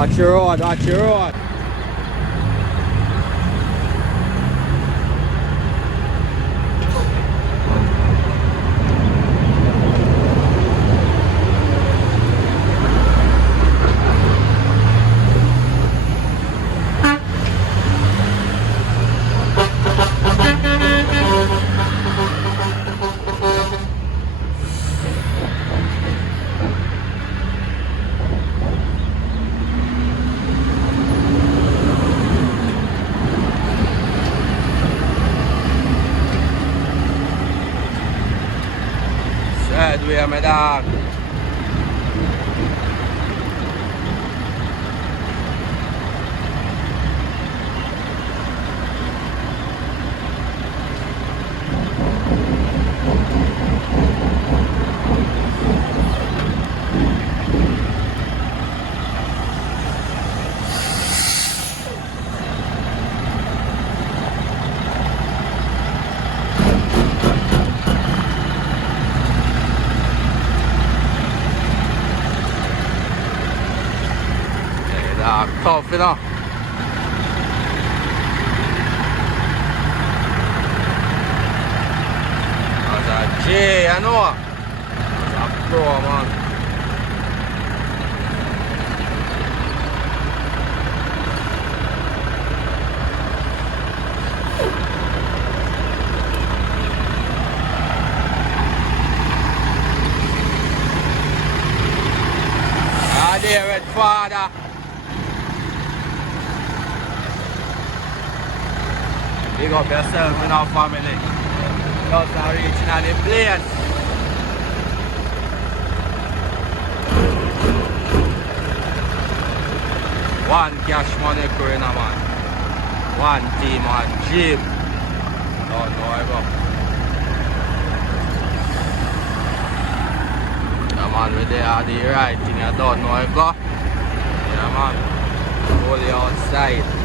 Watch your road, watch your road. Straight way, my dog. Tough, you know. That's a J, I know. That's a pro, man. Ah, there, red father. Big up yourself and our family. Just are reaching at the place. One cash money crew in a man. One team, one jeep. Don't know I go. The man with the right thing, I don't know I go. Yeah man. Fully outside.